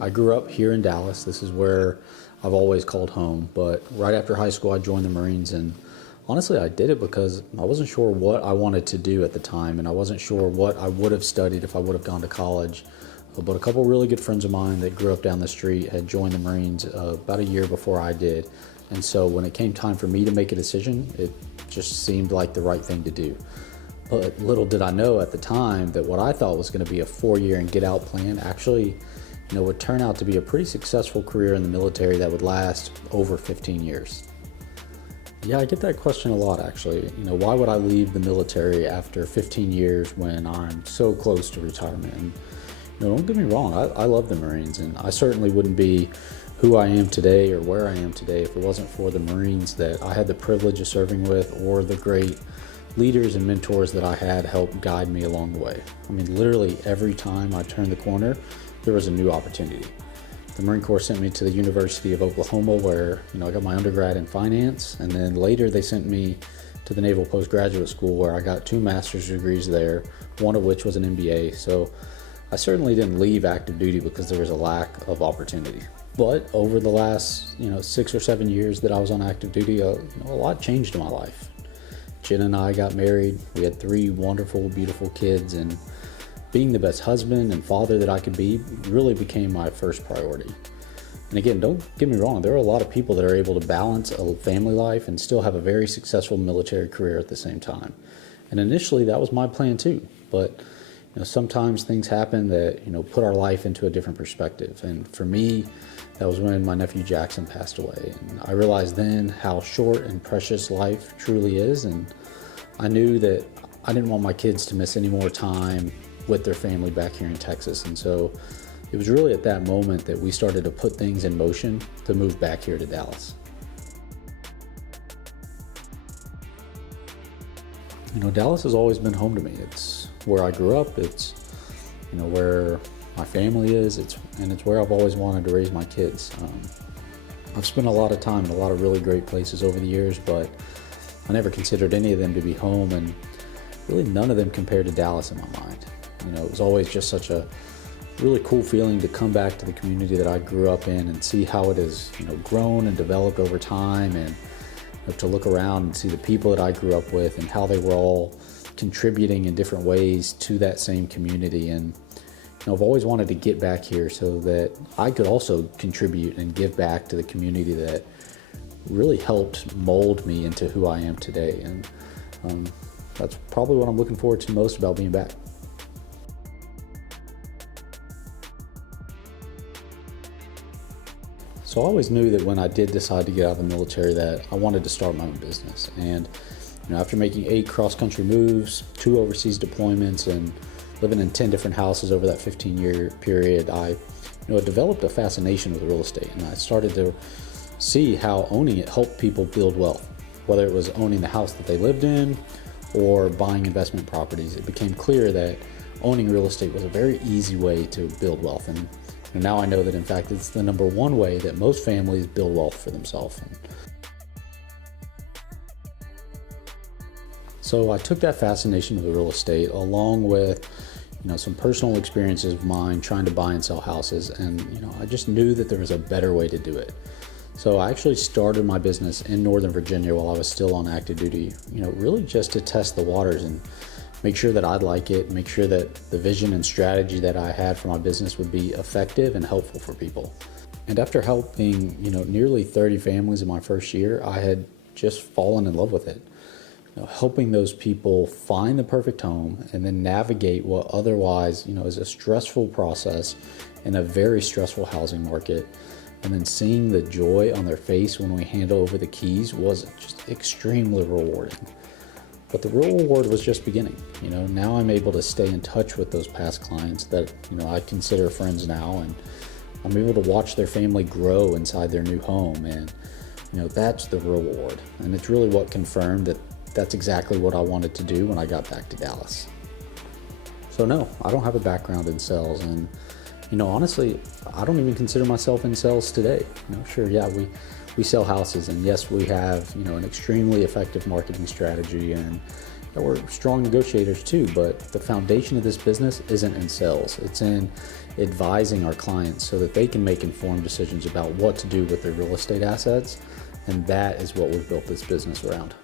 I grew up here in Dallas. This is where I've always called home. But right after high school, I joined the Marines, and honestly, I did it because I wasn't sure what I wanted to do at the time, and I wasn't sure what I would have studied if I would have gone to college. But a couple really good friends of mine that grew up down the street had joined the Marines about a year before I did. And so when it came time for me to make a decision, it just seemed like the right thing to do. But little did I know at the time that what I thought was going to be a 4-year and get out plan actually, would turn out to be a pretty successful career in the military that would last over 15 years. Yeah, I get that question a lot actually. Why would I leave the military after 15 years when I'm so close to retirement? And, don't get me wrong, I love the Marines, and I certainly wouldn't be who I am today or where I am today if it wasn't for the Marines that I had the privilege of serving with, or the great leaders and mentors that I had help guide me along the way. Literally every time I turned the corner, there was a new opportunity. The Marine Corps sent me to the University of Oklahoma where, I got my undergrad in finance, and then later they sent me to the Naval Postgraduate School where I got 2 master's degrees there, one of which was an MBA. So I certainly didn't leave active duty because there was a lack of opportunity. But over the last, 6 or 7 years that I was on active duty, a lot changed in my life. Jen and I got married. We had 3 wonderful, beautiful kids, and being the best husband and father that I could be really became my first priority. And again, don't get me wrong, there are a lot of people that are able to balance a family life and still have a very successful military career at the same time. And initially that was my plan too, but sometimes things happen that, put our life into a different perspective. And for me, that was when my nephew Jackson passed away. And I realized then how short and precious life truly is. And I knew that I didn't want my kids to miss any more time with their family back here in Texas. And so it was really at that moment that we started to put things in motion to move back here to Dallas. Dallas has always been home to me. It's where I grew up. It's, where my family is. It's where I've always wanted to raise my kids. I've spent a lot of time in a lot of really great places over the years, but I never considered any of them to be home, and really none of them compared to Dallas in my mind. It was always just such a really cool feeling to come back to the community that I grew up in and see how it has, grown and developed over time, and to look around and see the people that I grew up with and how they were all contributing in different ways to that same community. And I've always wanted to get back here so that I could also contribute and give back to the community that really helped mold me into who I am today. And that's probably what I'm looking forward to most about being back. So I always knew that when I did decide to get out of the military that I wanted to start my own business. And after making 8 cross-country moves, 2 overseas deployments, and living in 10 different houses over that 15-year period, I developed a fascination with real estate. And I started to see how owning it helped people build wealth. Whether it was owning the house that they lived in or buying investment properties, it became clear that owning real estate was a very easy way to build wealth. And now I know that, in fact, it's the number 1 way that most families build wealth for themselves. So I took that fascination with real estate along with, some personal experiences of mine trying to buy and sell houses. And, I just knew that there was a better way to do it. So I actually started my business in Northern Virginia while I was still on active duty, really just to test the waters and make sure that I'd like it, make sure that the vision and strategy that I had for my business would be effective and helpful for people. And after helping, nearly 30 families in my first year, I had just fallen in love with it. Helping those people find the perfect home and then navigate what otherwise, is a stressful process in a very stressful housing market. And then seeing the joy on their face when we hand over the keys was just extremely rewarding. But the real reward was just beginning. Now I'm able to stay in touch with those past clients that, I consider friends now, and I'm able to watch their family grow inside their new home. And, that's the real reward. And it's really what confirmed that that's exactly what I wanted to do when I got back to Dallas. So no, I don't have a background in sales. And, honestly, I don't even consider myself in sales today. Sure, yeah, we sell houses, and yes, we have, an extremely effective marketing strategy, and, that we're strong negotiators too, but the foundation of this business isn't in sales. It's in advising our clients so that they can make informed decisions about what to do with their real estate assets. And that is what we've built this business around.